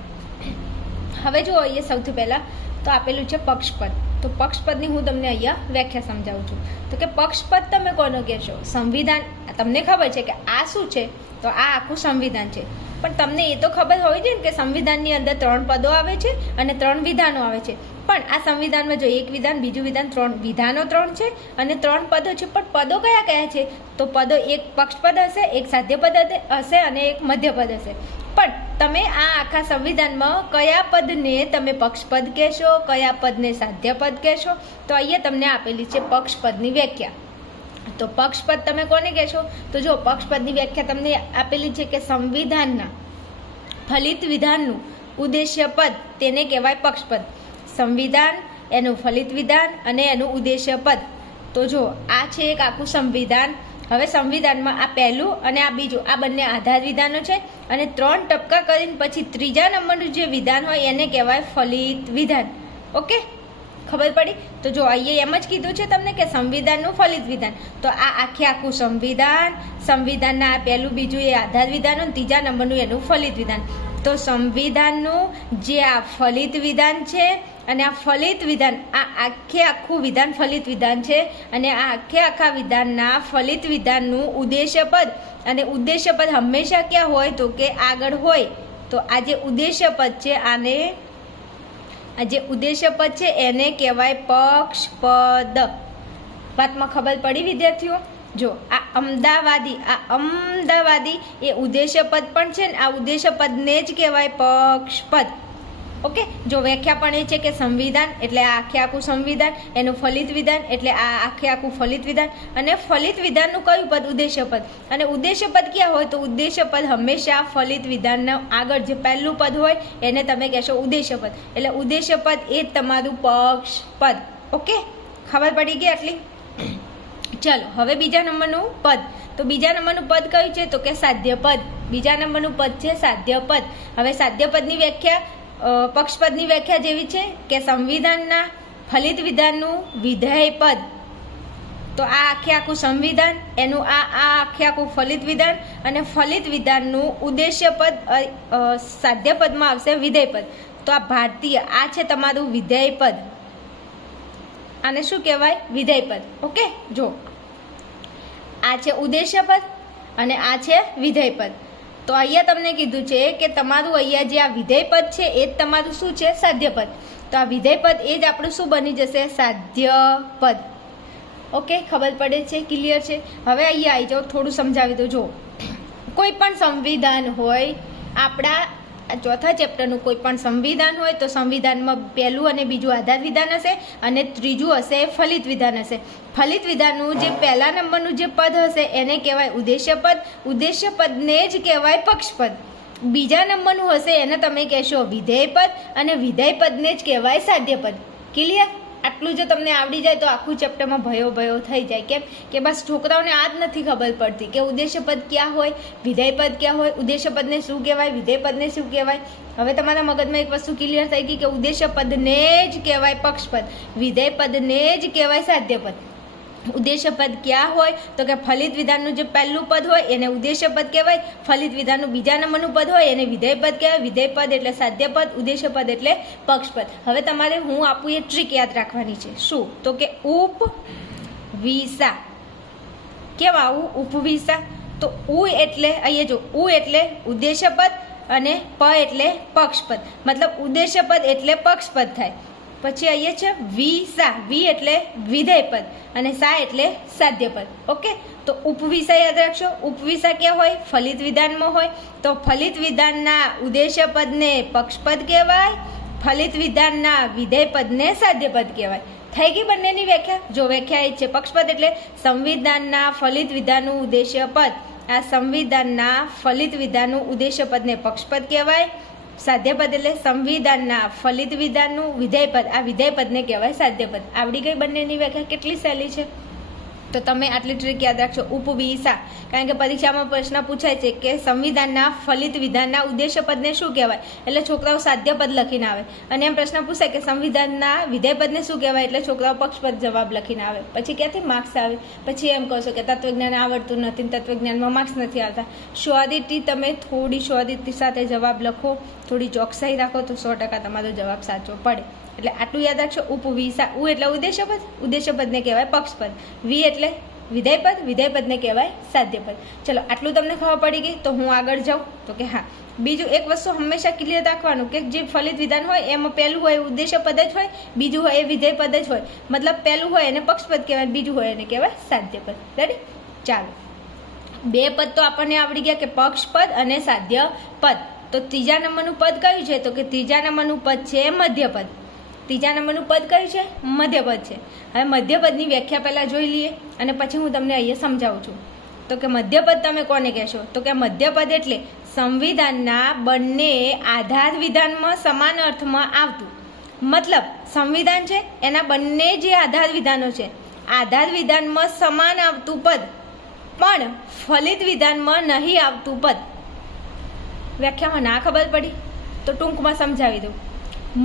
હવે જો અહીંયા સૌથી પહેલાં તો આપેલું છે પક્ષપદ. તો પક્ષપદની હું તમને અહીંયા વ્યાખ્યા સમજાવું છું. તો કે પક્ષપદ તમે કોનો કહેશો? સંવિધાન. તમને ખબર છે કે આ શું છે તો આ આખું સંવિધાન છે. પણ તમને એ તો ખબર હોવી જોઈએ ને કે સંવિધાનની અંદર 3 પદો આવે છે અને 3 વિધાનો આવે છે. પણ આ સંવિધાનમાં જો એક વિધાન, બીજું વિધાન, 3 વિધાનો 3 છે અને 3 પદો છે. પણ પદો કયા કયા છે તો પદો એક પક્ષપદ હશે, એક સાધ્યપદ હશે અને એક મધ્યપદ હશે. પણ તમે આ આખા સંવિધાનમાં કયા પદને તમે પક્ષપદ કહેશો, કયા પદને સાધ્યપદ કહેશો? તો અહીંયા તમને આપેલી છે પક્ષપદની વ્યાખ્યા. તો પક્ષપદ તમે કોને કહેશો? તો જો પક્ષપદની વ્યાખ્યા તમને આપેલી છે કે સંવિધાનના ફલિત વિધાનનું ઉદ્દેશ્ય પદ તેને કહેવાય પક્ષપદ. સંવિધાન, એનું ફલિત વિધાન અને એનું ઉદ્દેશ્ય પદ. તો જો આ છે એક આખું સંવિધાન. હવે સંવિધાનમાં આ પહેલું અને આ બીજું આ બંને આધાર વિધાનો છે અને 3 ટપકા કરીને પછી ત્રીજા નંબરનું જે વિધાન હોય એને કહેવાય ફલિત વિધાન. ઓકે, ખબર પડી? તો જો અહીંયા એમ જ કીધું છે તમને કે સંવિધાનનું ફલિત વિધાન. તો આ આખું સંવિધાનના આ પહેલું બીજું એ આધાર વિધાનો, ત્રીજા નંબરનું એનું ફલિત વિધાન. તો સંવિધાનનું જે આ ફલિત વિધાન છે અને આ ફલિત વિધાન આ આખું વિધાન ફલિત વિધાન છે અને આ આખા વિધાનના ફલિત વિધાનનું ઉદ્દેશ્ય પદ. અને ઉદ્દેશ્ય પદ હંમેશા ક્યાં હોય તો કે આગળ હોય. તો આ જે ઉદ્દેશ્ય પદ છે આ જે ઉદ્દેશ્ય પદ છે એને કહેવાય પક્ષપદ. વાતમાં ખબર પડી વિદ્યાર્થીઓ? જો આ અમદાવાદી એ ઉદ્દેશ્ય પદ પણ છે ને આ ઉદ્દેશ્ય પદને જ કહેવાય પક્ષપદ. ઓકે, જો વ્યાખ્યા પણ એ છે કે સંવિધાન એટલે આ આખે આખું સંવિધાન, એનું ફલિત વિધાન એટલે આ આખે આખું ફલિત વિધાન, અને ફલિત વિધાનનું કયું પદ? ઉદ્દેશ્ય પદ. અને ઉદ્દેશ્ય પદ ક્યાં હોય? તો ઉદ્દેશ્ય પદ હંમેશા ફલિત વિધાનના આગળ જે પહેલું પદ હોય એને તમે કહેશો ઉદ્દેશ્ય પદ. એટલે ઉદ્દેશ્ય પદ એ જ તમારું પક્ષ પદ. ઓકે, ખબર પડી ગઈ આટલી? ચલો હવે બીજા નંબરનું પદ. તો બીજા નંબરનું પદ કયું છે? તો કે સાધ્ય પદ. બીજા નંબરનું પદ છે સાધ્ય પદ. હવે સાધ્ય પદની વ્યાખ્યા પક્ષપદની વ્યાખ્યા જેવી છે કે સંવિધાનના ફલિત વિધાનનું વિધેય પદ. તો આ આખે આખું સંવિધાન, એનું આ આખે આખું ફલિત વિધાન, અને ફલિત વિધાનનું ઉદ્દેશ્ય પદ સાધ્ય પદમાં આવશે વિધેય પદ. તો આ ભારતીય, આ છે તમારું વિધેય પદ. આને શું કહેવાય? વિધેય પદ. ઓકે, જો આ છે ઉદ્દેશ્ય પદ અને આ છે વિધેય પદ. તો અહીંયા તમને કીધું છે કે તમારું અહીંયા જે આ વિધેય પદ છે એ જ તમારું શું છે? સાધ્ય પદ. તો આ વિધેય પદ એ જ આપણું શું બની જશે? સાધ્ય પદ. ઓકે, ખબર પડે છે? ક્લિયર છે? હવે અહીંયા આવી જાઓ, થોડું સમજાવી દો. જો કોઈ પણ સંવિધાન હોય, આપણા ચોથા ચેપ્ટરનું કોઈ પણ સંવિધાન હોય તો સંવિધાનમાં પહેલું અને બીજું આધાર વિધાન હશે અને ત્રીજું હશે ફલિત વિધાન હશે. ફલિત વિધાનનું જે પહેલા નંબરનું જે પદ હશે એને કહેવાય ઉદ્દેશ્ય પદ. ઉદ્દેશ્ય પદને જ કહેવાય પક્ષપદ. બીજા નંબરનું હશે એને તમે કહેશો વિધેય પદ અને વિધેય પદને જ કહેવાય સાધ્ય પદ. ક્લિયર? આટલું જો તમને આવડી જાય તો આખું ચેપ્ટરમાં ભયો થઈ જાય. કેમ કે બસ છોકરાઓને આ જ નથી ખબર પડતી કે ઉદ્દેશ્ય પદ ક્યાં હોય, વિધેય પદ ક્યાં હોય, ઉદ્દેશ્ય પદને શું કહેવાય, વિધેય પદને શું કહેવાય. હવે તમારા મગજમાં એક વસ્તુ ક્લિયર થઈ ગઈ કે ઉદ્દેશ્ય પદને જ કહેવાય પક્ષપદ, વિધેય પદને જ કહેવાય સાધ્ય પદ. ઉદ્દેશ્ય પદ ક્યાં હોય? તો કે ફલિત વિધાનનું જે પહેલું પદ હોય એને ઉદ્દેશ્ય પદ કહેવાય. ફલિત વિધાનનું બીજા નંબરનું પદ હોય એને વિધેય પદ કહેવાય. વિધેય પદ એટલે સાધ્ય પદ, ઉદ્દેશ્ય પદ એટલે પક્ષપદ. હવે તમારે હું આપું એ ટ્રીક યાદ રાખવાની છે. શું? તો કે ઉપવિસા. કેવા આવું? ઉપવિસા. તો ઉ એટલે અહીંયા જો ઉ એટલે ઉદ્દેશ્ય પદ અને પ એટલે પક્ષપદ. મતલબ ઉદ્દેશ્ય પદ એટલે પક્ષપદ થાય. પછી અહીંયા છે વિસા. વી એટલે વિધેય પદ અને સા એટલે સાધ્ય પદ. ઓકે, તો ઉપવિસા યાદ રાખશો. ઉપવિસા ક્યાં હોય? ફલિત વિધાનમાં હોય. તો ફલિત વિધાનના ઉદ્દેશ્ય પદને પક્ષપદ કહેવાય, ફલિત વિધાનના વિધેય પદને સાધ્ય પદ કહેવાય. થઈ ગઈ બંનેની વ્યાખ્યા? જો વ્યાખ્યા એ છે પક્ષપદ એટલે સંવિધાનના ફલિત વિધાનનું ઉદ્દેશ્ય પદ. આ સંવિધાનના ફલિત વિધાનનું ઉદ્દેશ્ય પદને પક્ષપદ કહેવાય. સાધ્ય પદ એટલે સંવિધાનના ફલિત વિધાનનું વિધેય પદ. આ વિધેય પદને કહેવાય સાધ્ય પદ. આવડી ગઈ બંનેની વ્યાખ્યા? કેટલી સહેલી છે? તો તમે આટલી ટ્રીક યાદ રાખશો. ઉપવિસા, કારણ કે પરીક્ષામાં પ્રશ્ન પૂછાય છે કે સંવિધાનના ફલિત વિધાનના ઉદ્દેશ્ય પદને શું કહેવાય, એટલે છોકરાઓ સાધ્ય પદ લખીને આવે. અને એમ પ્રશ્ન પૂછાય કે સંવિધાનના વિધેય પદને શું કહેવાય, એટલે છોકરાઓ પક્ષપદ જવાબ લખીને આવે. પછી ક્યાંથી માર્ક્સ આવે? પછી એમ કહો છો કે તત્વજ્ઞાન આવડતું નથી, તત્વજ્ઞાનમાં માર્ક્સ નથી આવતા. શોધીથી તમે થોડી શોધીથી સાથે જવાબ લખો, થોડી ચોકસાઈ રાખો તો 100% તમારો જવાબ સાચો પડે. એટલે આટલું યાદ રાખશો. ઉપવિસા. ઉ એટલે ઉદ્દેશ્ય પદ, ઉદ્દેશ્ય પદને કહેવાય પક્ષપદ. વી એટલે વિધેય પદ, વિધેય પદને કહેવાય સાધ્ય પદ. ચલો આટલું તમને ખબર પડી ગઈ. તો હું આગળ જાઉં તો કે હા, બીજું એક વસ્તુ હંમેશા ક્લિયર રાખવાનું કે જે ફલિત વિધાન હોય એમાં પહેલું હોય ઉદ્દેશ્ય પદ જ હોય, બીજું હોય એ વિધેય પદ જ હોય. મતલબ પહેલું હોય એને પક્ષપદ કહેવાય, બીજું હોય એને કહેવાય સાધ્ય પદ. રેડી? ચાલો, બે પદ તો આપણને આવડી ગયા કે પક્ષપદ અને સાધ્ય પદ. તો ત્રીજા નંબરનું પદ કયું છે? તો કે ત્રીજા નંબરનું પદ છે મધ્યપદ. ત્રીજા નંબરનું પદ કયું છે? મધ્યપદ છે. હવે મધ્યપદની વ્યાખ્યા પહેલાં જોઈ લઈએ અને પછી હું તમને અહીંયા સમજાવું છું. તો કે મધ્યપદ તમે કોને કહેશો? તો કે મધ્યપદ એટલે સંવિધાનના બંને આધાર વિધાનમાં સમાન અર્થમાં આવતું. મતલબ સંવિધાન છે એના બંને જે આધાર વિધાનો છે, આધાર વિધાનમાં સમાન આવતું પદ પણ ફલિત વિધાનમાં નહીં આવતું પદ. વ્યાખ્યામાં ના ખબર પડી તો ટૂંકમાં સમજાવી દઉં.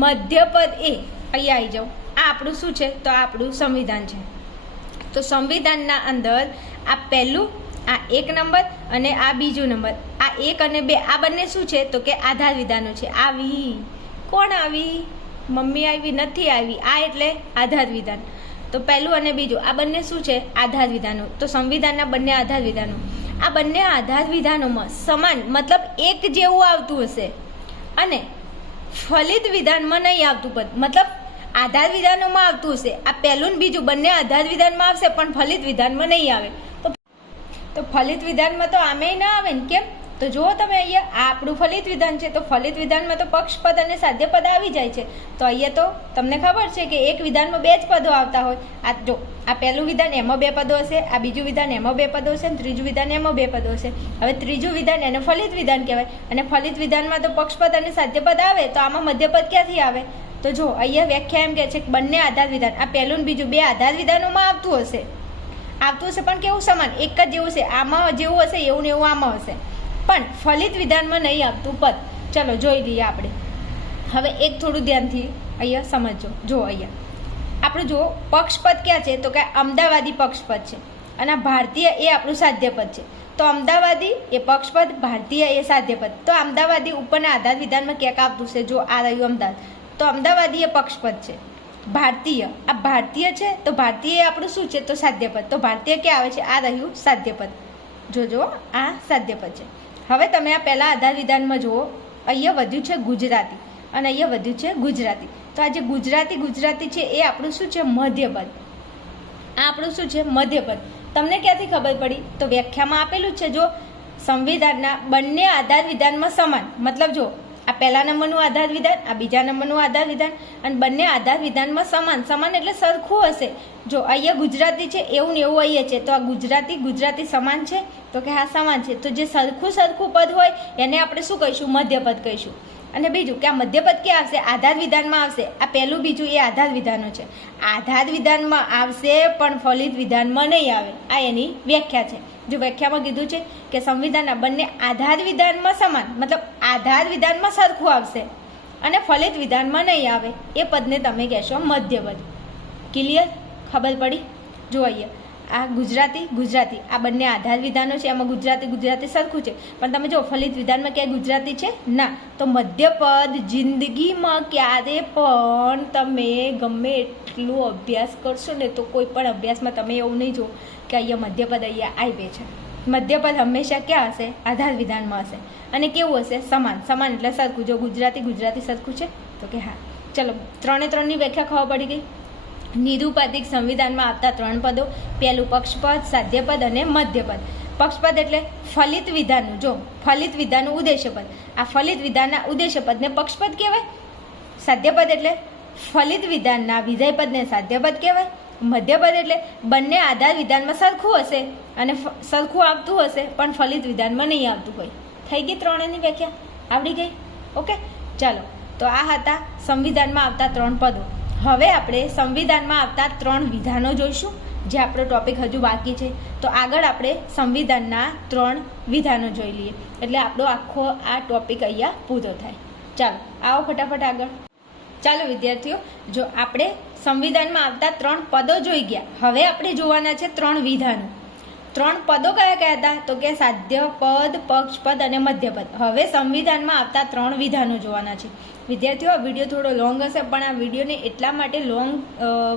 મધ્યપદ એ અહીંયા આવી જાઓ. આ આપણું શું છે? તો આ આપણું સંવિધાન છે. તો સંવિધાનના અંદર આ પહેલું, આ એક નંબર અને આ બીજો નંબર, આ એક અને બે, આ બંને શું છે? તો કે આધાર વિધાનો છે. આવી કોણ આવી? મમ્મી આવી નથી આવી. આ એટલે આધાર વિધાન. તો પહેલું અને બીજું આ બંને શું છે? આધાર વિધાનો. તો સંવિધાનના બંને આધાર વિધાનો, આ બંને આધાર વિધાનોમાં સમાન મતલબ એક જેવું આવતું હશે અને ફલિત વિધાનમાં નહીં આવતું પદ. મતલબ આધાર વિધાનોમાં આવતું હશે, આ પહેલું ને બીજું બંને આધાર વિધાનમાં આવશે પણ ફલિત વિધાનમાં નહીં આવે. તો ફલિત વિધાનમાં તો આમે ના આવે ને. કેમ? તો જુઓ તમે અહીંયા આ આપણું ફલિત વિધાન છે, તો ફલિત વિધાનમાં તો પક્ષપદ અને સાધ્ય પદ આવી જાય છે. તો અહીંયા તો તમને ખબર છે કે એક વિધાનમાં બે જ પદો આવતા હોય. આ જો આ પહેલું વિધાન એમાં બે પદો હશે, આ બીજું વિધાન એમાં બે પદો હશે, અને ત્રીજું વિધાન એમાં બે પદો હશે. હવે ત્રીજું વિધાન એને ફલિત વિધાન કહેવાય, અને ફલિત વિધાનમાં તો પક્ષપદ અને સાધ્ય પદ આવે, તો આમાં મધ્યપદ ક્યાંથી આવે? તો જો અહીંયા વ્યાખ્યા એમ કહે છે કે બંને આધાર વિધાન, આ પહેલું ને બીજું બે આધાર વિધાનોમાં આવતું હશે, પણ કેવું સમાન એક જ જેવું છે, આમાં જેવું હશે એવું ને એવું આમાં હશે, પણ ફલિત વિધાનમાં નહીં આવતું પદ. ચલો જોઈ લઈએ આપણે. હવે એક થોડું ધ્યાનથી અહીંયા સમજો. જો અહીંયા આપણું જો પક્ષપદ ક્યાં છે? તો કે અમદાવાદી પક્ષપદ છે, અને ભારતીય એ આપણું સાધ્યપદ છે. તો અમદાવાદી એ પક્ષપદ, ભારતીય એ સાધ્યપદ. તો અમદાવાદી ઉપરના આધાર વિધાનમાં ક્યાંક આવતું છે. જો આ રહ્યું અમદાવાદ, તો અમદાવાદી એ પક્ષપદ છે. ભારતીય, આ ભારતીય છે, તો ભારતીય એ આપણું શું છે? તો સાધ્યપદ. તો ભારતીય ક્યાં આવે છે? આ રહ્યું સાધ્યપદ. જોજો આ સાધ્યપદ છે. હવે તમે આ પહેલા આધાર વિધાનમાં જુઓ, અહીંયા વધ્યું છે ગુજરાતી અને અહીંયા વધ્યું છે ગુજરાતી. તો આ જે ગુજરાતી છે એ આપણું શું છે? મધ્યપદ. આ આપણું શું છે? મધ્યપદ. તમને ક્યાંથી ખબર પડી? તો વ્યાખ્યામાં આપેલું છે. જો સંવિધાનના બંને આધાર વિધાનમાં સમાન, મતલબ જો આ પહેલા નંબરનું આધાર વિધાન, આ બીજા નંબરનું આધાર વિધાન, અને બંને આધાર વિધાનમાં સમાન એટલે સરખું હશે. જો અહીંયા ગુજરાતી છે એવું ને એવું અહીંયા છે, તો આ ગુજરાતી સમાન છે? તો કે હા સમાન છે. તો જે સરખું પદ હોય એને આપણે શું કહીશું? મધ્યપદ કહીશું. અને બીજું કે આ મધ્યપદ ક્યાં આવશે? આધાર વિધાનમાં આવશે. આ પહેલું બીજું એ આધાર વિધાનો છે. આધાર વિધાનમાં આવશે પણ ફલિત વિધાનમાં નહીં આવે. આ એની વ્યાખ્યા છે. જો વ્યાખ્યામાં કીધું છે કે સંવિધાનના બંને આધાર વિધાનમાં સમાન, મતલબ આધાર વિધાનમાં સરખું આવશે અને ફલિત વિધાનમાં નહીં આવે, એ પદને તમે કહેશો મધ્યપદ. ક્લિયર? ખબર પડી? જો અહીંયા આ ગુજરાતી આ બંને આધાર વિધાનો છે, એમાં ગુજરાતી સરખું છે, પણ તમે જો ફલિત વિધાનમાં ક્યાંય ગુજરાતી છે ના. તો મધ્યપદ જિંદગીમાં ક્યારે પણ તમે ગમે એટલું અભ્યાસ કરશો ને, તો કોઈ પણ અભ્યાસમાં તમે એવું નહીં જો કે અહીંયા મધ્યપદ અહીંયા આવે છે. મધ્યપદ હંમેશા ક્યાં હશે? આધાર વિધાનમાં હશે. અને કેવું હશે? સમાન એટલે સરખું. જો ગુજરાતી સરખું છે, તો કે હા. ચલો ત્રણની વ્યાખ્યા ખબર પડી ગઈ. નિરુપાધિક સંવિધાનમાં આવતા ત્રણ પદો, પહેલું પક્ષપદ, સાધ્યપદ અને મધ્યપદ. પક્ષપદ એટલે ફલિત વિધાનનું, જો ફલિત વિધાનનું ઉદ્દેશ્યપદ. આ ફલિત વિધાનના ઉદ્દેશ્યપદને પક્ષપદ કહેવાય. સાધ્યપદ એટલે ફલિત વિધાનના વિધેયપદને સાધ્યપદ કહેવાય. મધ્યપદ એટલે બંને આધાર વિધાનમાં સરખું હશે અને સરખું આવતું હશે, પણ ફલિત વિધાનમાં નહીં આવતું હોય. થઈ ગઈ ત્રણેયની વ્યાખ્યા? આવડી ગઈ? ઓકે, ચાલો. તો આ હતા સંવિધાનમાં આવતા ત્રણ પદો. હવે આપણે સંવિધાનમાં આવતા ત્રણ વિધાનો જોઈશું, જે આપણો ટોપિક હજુ બાકી છે. તો આગળ આપણે સંવિધાનના ત્રણ વિધાનો જોઈ લઈએ, એટલે આપણો આખો આ ટોપિક અહીંયા પૂરો થાય. ચાલો આવો ફટાફટ આગળ. ચાલો વિદ્યાર્થીઓ, જો આપણે સંવિધાનમાં આવતા ત્રણ પદો જોઈ ગયા, હવે આપણે જોવાના છે ત્રણ વિધાનો. ત્રણ પદો કયા હતા? તો કે સાધ્યપદ, પક્ષપદ અને મધ્યપદ. હવે સંવિધાનમાં આવતા ત્રણ વિધાનો જોવાના છે. વિદ્યાર્થીઓ, આ વિડીયો થોડો લોંગ હશે, પણ આ વિડીયોને એટલા માટે લોંગ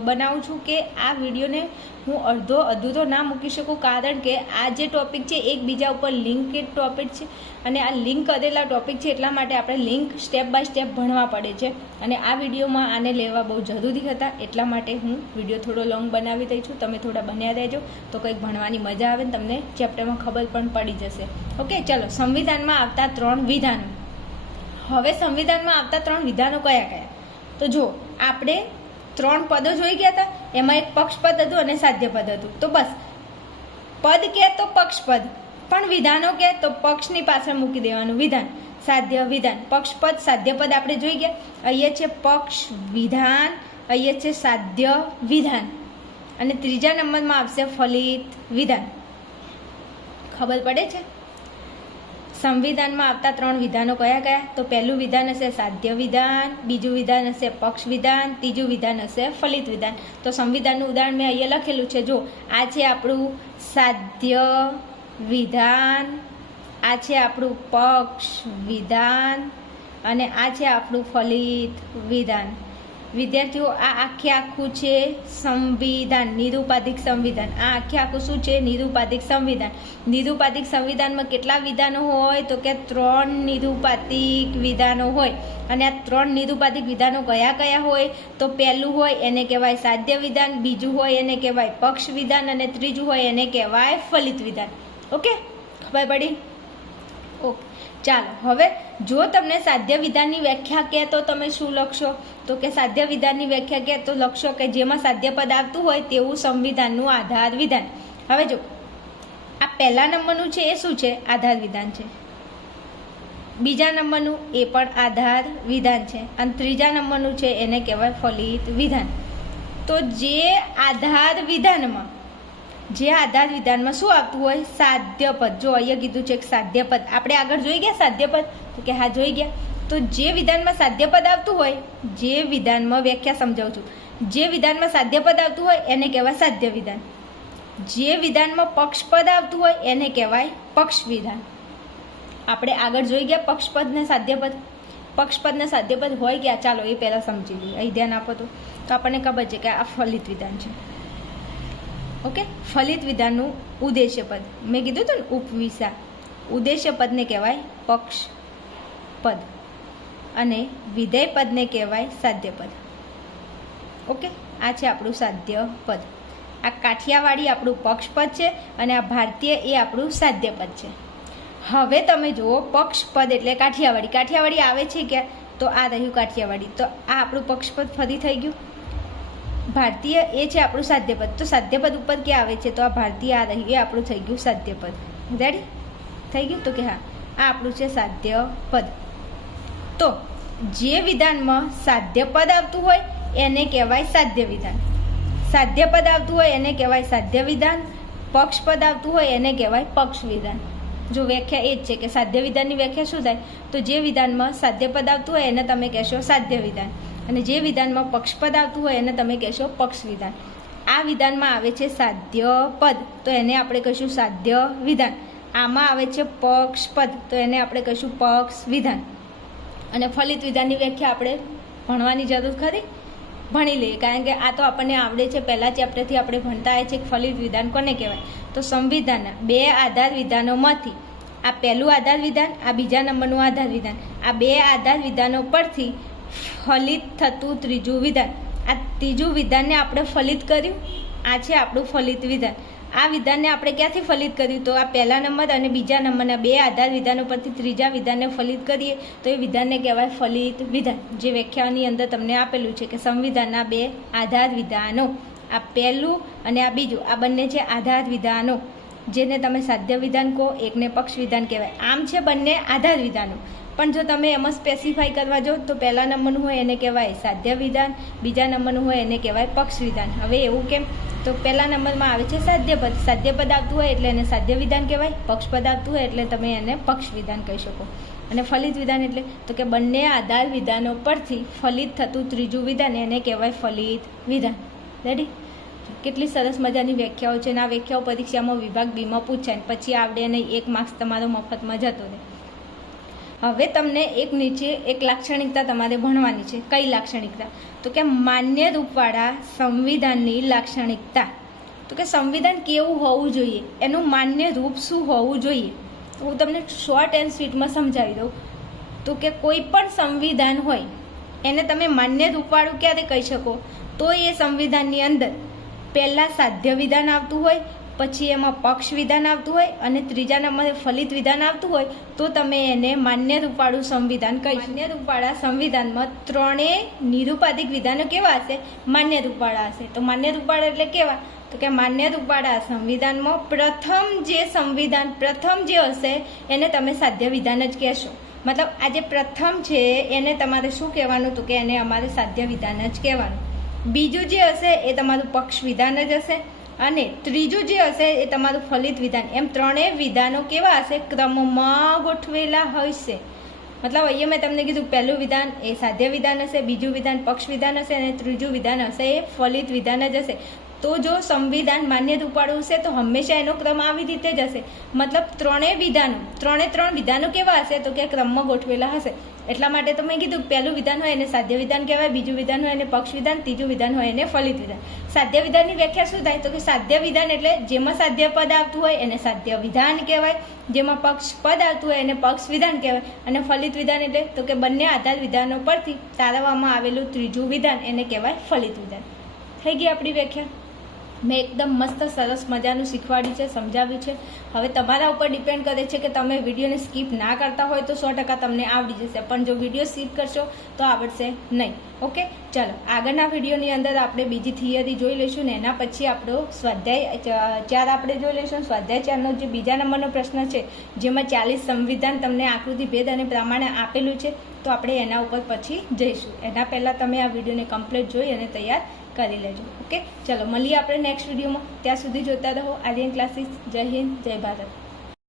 બનાવું છું કે આ વિડીયોને હું અડધો ના મૂકી શકું, કારણ કે આ જે ટોપિક છે એકબીજા ઉપર લિંકેડ ટોપિક છે, અને આ લિંક કરેલા ટોપિક છે, એટલા માટે આપણે લિંક સ્ટેપ બાય સ્ટેપ ભણવા પડે છે. અને આ વિડીયોમાં આને લેવા બહુ જરૂરી હતા, એટલા માટે હું વિડીયો થોડો લોંગ બનાવી દઈ છું. તમે થોડા બન્યા રહેજો, તો કંઈક ભણવાની મજા આવે ને તમને ચેપ્ટરમાં ખબર પણ પડી જશે. ઓકે, ચલો સંવિધાનમાં આવતા ત્રણ વિધાનો. હવે સંવિધાનમાં આવતા ત્રણ વિધાનો કયા? તો જો આપણે ત્રણ પદો જોઈ ગયા હતા, એમાં એક પક્ષપદ હતું અને સાધ્યપદ હતું. તો બસ પદ કે તો પક્ષપદ, પણ વિધાનો કે તો પક્ષની પાછળ મૂકી દેવાનું વિધાન, સાધ્ય વિધાન. પક્ષપદ સાધ્યપદ આપણે જોઈ ગયા. અહીંયા છે પક્ષ વિધાન, અહીંયા છે સાધ્ય વિધાન, અને ત્રીજા નંબરમાં આવશે ફલિત વિધાન. ખબર પડે છે? સંવિધાનમાં આવતા ત્રણ વિધાનો કયા? તો પહેલું વિધાન હશે સાધ્ય વિધાન, બીજું વિધાન હશે પક્ષ વિધાન, ત્રીજું વિધાન હશે ફલિત વિધાન. તો સંવિધાનનું ઉદાહરણ મેં અહીંયા લખેલું છે. જો આ છે આપણું સાધ્ય વિધાન, આ છે આપણું પક્ષ વિધાન, અને આ છે આપણું ફલિત વિધાન. વિદ્યાર્થીઓ, આ આખું છે સંવિધાન, નિરુપાધિક સંવિધાન. આ આખું શું છે? નિરુપાધિક સંવિધાન. નિરુપાધિક સંવિધાનમાં કેટલા વિધાનો હોય? તો કે ત્રણ નિરુપાધિક વિધાનો હોય. અને આ ત્રણ નિરુપાધિક વિધાનો કયા હોય? તો પહેલું હોય એને કહેવાય સાધ્ય વિધાન, બીજું હોય એને કહેવાય પક્ષ વિધાન, અને ત્રીજું હોય એને કહેવાય ફલિત વિધાન. ઓકે, ખબર પડી? ઓકે. ચાલો હવે જો તમને સાધ્ય વિધાનની વ્યાખ્યા કહે તો તમે શું લખશો? તો કે સાધ્ય વિધાનની વ્યાખ્યા કહે તો લખશો કે જેમાં સાધ્ય પદ આવતું હોય તેવું સંવિધાનનું આધાર વિધાન. હવે જો આ પહેલા નંબરનું છે એ શું છે? આધાર વિધાન છે. બીજા નંબરનું એ પણ આધાર વિધાન છે અને ત્રીજા નંબરનું છે એને કહેવાય ફલિત વિધાન. તો જે આધાર વિધાનમાં શું આવતું હોય? સાધ્ય પદ. જો અહીંયા કીધું છે કે સાધ્ય પદ, આપણે આગળ જોઈ ગયા સાધ્ય પદ? તો કે હા જોઈ ગયા. તો જે વિધાનમાં સાધ્ય પદ આવતું હોય, જે વિધાનમાં વ્યાખ્યા સમજાવું છું, જે વિધાનમાં સાધ્ય પદ આવતું હોય એને કહેવાય સાધ્ય વિધાન. જે વિધાનમાં પક્ષપદ આવતું હોય એને કહેવાય પક્ષ વિધાન. આપણે આગળ જોઈ ગયા પક્ષપદ ને સાધ્યપદ. પક્ષપદ ને સાધ્યપદ હોય ગયા, ચાલો એ પહેલાં સમજી લઈએ. અહીં ધ્યાન આપો તો આપણને ખબર છે કે આ ફલિત વિધાન છે. ઓકે, ફલિત વિધાનનું ઉદ્દેશ્ય પદ મેં કીધું હતું ને, ઉપવિશા. ઉદ્દેશ્ય પદને કહેવાય પક્ષ પદ અને વિધેય પદને કહેવાય સાધ્ય પદ. ઓકે, આ છે આપણું સાધ્ય પદ. આ કાઠિયાવાડી આપણું પક્ષપદ છે અને આ ભારતીય એ આપણું સાધ્ય પદ છે. હવે તમે જુઓ પક્ષપદ એટલે કાઠિયાવાડી. કાઠિયાવાડી આવે છે કે તો આ રહ્યું કાઠિયાવાડી, તો આ આપણું પક્ષપદ ફરી થઈ ગયું. ભારતીય એ છે આપણું સાધ્યપદ, તો સાધ્યપદ ઉપર ક્યાં આવે છે? તો આ ભારતીય આ રહ્યું એ આપણું થઈ ગયું સાધ્યપદ. રેડી થઈ ગયું? તો કે હા આ આપણું છે સાધ્યપદ. તો જે વિધાનમાં સાધ્યપદ આવતું હોય એને કહેવાય સાધ્ય વિધાન. સાધ્યપદ આવતું હોય એને કહેવાય સાધ્ય વિધાન. પક્ષપદ આવતું હોય એને કહેવાય પક્ષ વિધાન. જો વ્યાખ્યા એ જ છે કે સાધ્ય વિધાનની વ્યાખ્યા શું થાય? તો જે વિધાનમાં સાધ્યપદ આવતું હોય એને તમે કહેશો સાધ્ય વિધાન અને જે વિધાનમાં પક્ષપદ આવતું હોય એને તમે કહેશો પક્ષ વિધાન. આ વિધાનમાં આવે છે સાધ્ય પદ તો એને આપણે કહીશું સાધ્ય વિધાન. આમાં આવે છે પક્ષપદ તો એને આપણે કહીશું પક્ષ વિધાન. અને ફલિત વિધાનની વ્યાખ્યા આપણે ભણવાની જરૂર ખરી? ભણી લઈએ, કારણ કે આ તો આપણને આવડે છે. પહેલા ચેપ્ટરથી આપણે ભણતા આવે છે કે ફલિત વિધાન કોને કહેવાય? તો સંવિધાનના બે આધાર વિધાનોમાંથી આ પહેલું આધાર વિધાન, આ બીજા નંબરનું આધાર વિધાન, આ બે આધાર વિધાનો પરથી ફલિત થતું ત્રીજું વિધાન. આ ત્રીજું વિધાનને આપણે ફલિત કર્યું, આ છે આપણું ફલિત વિધાન. આ વિધાનને આપણે ક્યાંથી ફલિત કર્યું? તો આ પહેલા નંબર અને બીજા નંબરના બે આધાર વિધાનો પરથી ત્રીજા વિધાનને ફલિત કરીએ તો એ વિધાનને કહેવાય ફલિત વિધાન. જે વ્યાખ્યાની અંદર તમને આપેલું છે કે સંવિધાનના બે આધાર વિધાનો, આ પહેલું અને આ બીજું, આ બંને છે આધાર વિધાનો, જેને તમે સાધ્ય વિધાન કહો, એકને પક્ષ વિધાન કહેવાય. આમ છે બંને આધાર વિધાનો, પણ જો તમે એમાં સ્પેસિફાઈ કરવા જાઓ તો પહેલા નંબરનું હોય એને કહેવાય સાધ્ય વિધાન, બીજા નંબરનું હોય એને કહેવાય પક્ષ વિધાન. હવે એવું કેમ? તો પહેલા નંબરમાં આવે છે સાધ્યપદ. સાધ્યપદ આવતું હોય એટલે એને સાધ્ય વિધાન કહેવાય, પક્ષપદ આવતું હોય એટલે તમે એને પક્ષ વિધાન કહી શકો. અને ફલિત વિધાન એટલે તો કે બંને આધાર વિધાનો પરથી ફલિત થતું ત્રીજું વિધાન એને કહેવાય ફલિત વિધાન. રેડી? કેટલી સરસ મજાની વ્યાખ્યાઓ છે અને આ વ્યાખ્યાઓ પરીક્ષામાં વિભાગ બીમાં પૂછાય, પછી આવડે નહીં, 1 માર્ક્સ તમારો મફતમાં જતો રહે. હવે તમને એક નીચે એક લાક્ષણિકતા તમારે ભણવાની છે. કઈ લાક્ષણિકતા? તો કે માન્ય રૂપવાળા સંવિધાનની લાક્ષણિકતા. તો કે સંવિધાન કેવું હોવું જોઈએ, એનું માન્ય રૂપ શું હોવું જોઈએ. તો હું તમને શોર્ટ એન્ડ સ્વીટમાં સમજાવી દઉં. તો કે કોઈ પણ સંવિધાન હોય એને તમે માન્ય રૂપવાળું ક્યારે કહી શકો? તો એ સંવિધાનની અંદર પહેલાં સાધ્ય વિધાન આવતું હોય, પછી એમાં પક્ષ વિધાન આવતું હોય અને ત્રીજા નંબરે ફલિત વિધાન આવતું હોય તો તમે એને માન્ય રૂપવાળું સંવિધાન કહી. માન્ય રૂપવાળા સંવિધાનમાં ત્રણેય નિરુપાધિક વિધાનો કેવા હશે? માન્ય રૂપવાળા હશે. તો માન્ય રૂપવાળા એટલે કેવા? તો કે માન્ય રૂપવાળા સંવિધાનમાં પ્રથમ જે હશે એને તમે સાધ્ય વિધાન જ કહેશો. મતલબ આ જે પ્રથમ છે એને તમારે શું કહેવાનું? તો કે એને અમારે સાધ્ય વિધાન જ કહેવાનું. બીજું જે હશે એ તમારું પક્ષ વિધાન જ હશે અને ત્રીજું જે હશે એ તમારું ફલિત વિધાન. એમ ત્રણેય વિધાનો કેવા હશે? ક્રમમાં ગોઠવેલા હશે. મતલબ અહીંયા મેં તમને કીધું પહેલું વિધાન એ સાધ્ય વિધાન હશે, બીજું વિધાન પક્ષ વિધાન હશે અને ત્રીજું વિધાન હશે એ ફલિત વિધાન જ હશે. તો જો સંવિધાન માન્ય રૂપવાળું હશે તો હંમેશા એનો ક્રમ આવી રીતે જ હશે. મતલબ ત્રણ વિધાનો કેવા હશે? તો કે ક્રમમાં ગોઠવેલા હશે. એટલા માટે તો મેં કીધું પહેલું વિધાન હોય એને સાધ્ય વિધાન કહેવાય, બીજું વિધાન હોય એને પક્ષ વિધાન, ત્રીજું વિધાન હોય એને ફલિત વિધાન. સાધ્ય વિધાનની વ્યાખ્યા શું થાય? તો કે સાધ્ય વિધાન એટલે જેમાં સાધ્ય પદ આવતું હોય એને સાધ્ય વિધાન કહેવાય, જેમાં પક્ષ પદ આવતું હોય એને પક્ષ વિધાન કહેવાય અને ફલિત વિધાન એટલે તો કે બંને આધાર વિધાનો પરથી તારવવામાં આવેલું ત્રીજું વિધાન એને કહેવાય ફલિત વિધાન. થઈ ગઈ આપણી વ્યાખ્યા. મેં એકદમ મસ્ત સરસ મજાનું શીખવાડ્યું છે, સમજાવ્યું છે. હવે તમારા ઉપર ડિપેન્ડ કરે છે કે તમે વિડીયોને સ્કીપ ના કરતા હોય તો 100% તમને આવડી જશે, પણ જો વિડીયો સ્કીપ કરશો તો આવડશે નહીં. ઓકે, ચાલો આગળના વિડીયોની અંદર આપણે બીજી થિયરી જોઈ લઈશું ને એના પછી આપણો સ્વાધ્યાય 4 આપણે જોઈ લઈશું. સ્વાધ્યાય 4નો જે બીજા નંબરનો પ્રશ્ન છે જેમાં 40 સંવિધાન તમને આકૃતિ ભેદ અને પ્રમાણે આપેલું છે, તો આપણે એના ઉપર પછી જઈશું. એના પહેલાં તમે આ વિડીયોને કમ્પ્લીટ જોઈ અને તૈયાર કરી લેજો. ઓકે, ચલો મળીએ આપણે નેક્સ્ટ વિડીયોમાં. ત્યાં સુધી જોતા રહો આર્યન ક્લાસીસ. જય હિન્દ, જય ભારત.